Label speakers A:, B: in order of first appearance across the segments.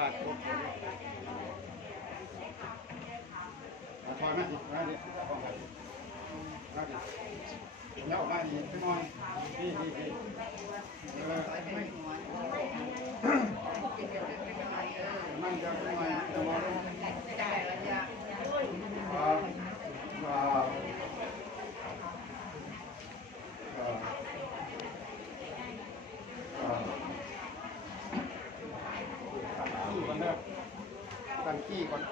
A: ที่ว่าครบมาถอยมาดิมาดิมาดิแล้วออกมาดิขึ้นหน่อยนี่นี่นี่เออมันจะขึ้นหน่อยจะมองันขี้ก่อน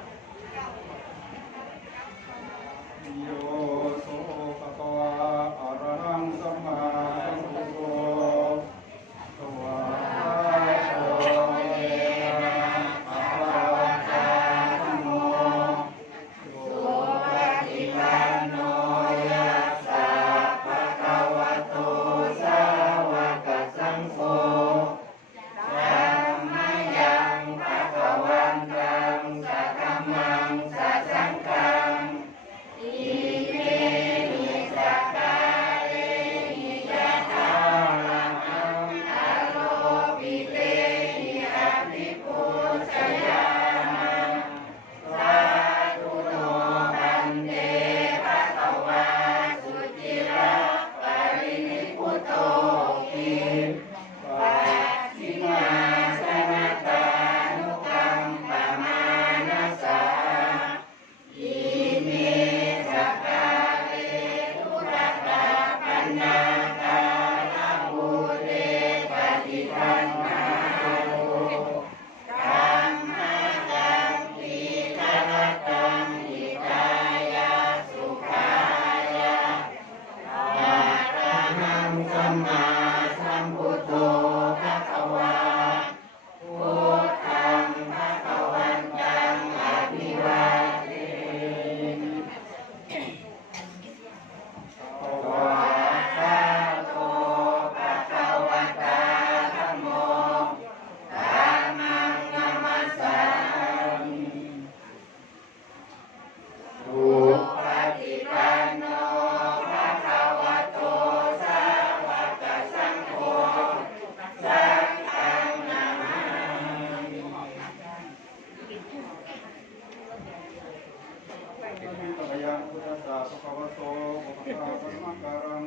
A: มสัมมาสัมพุทโธ Obrigado.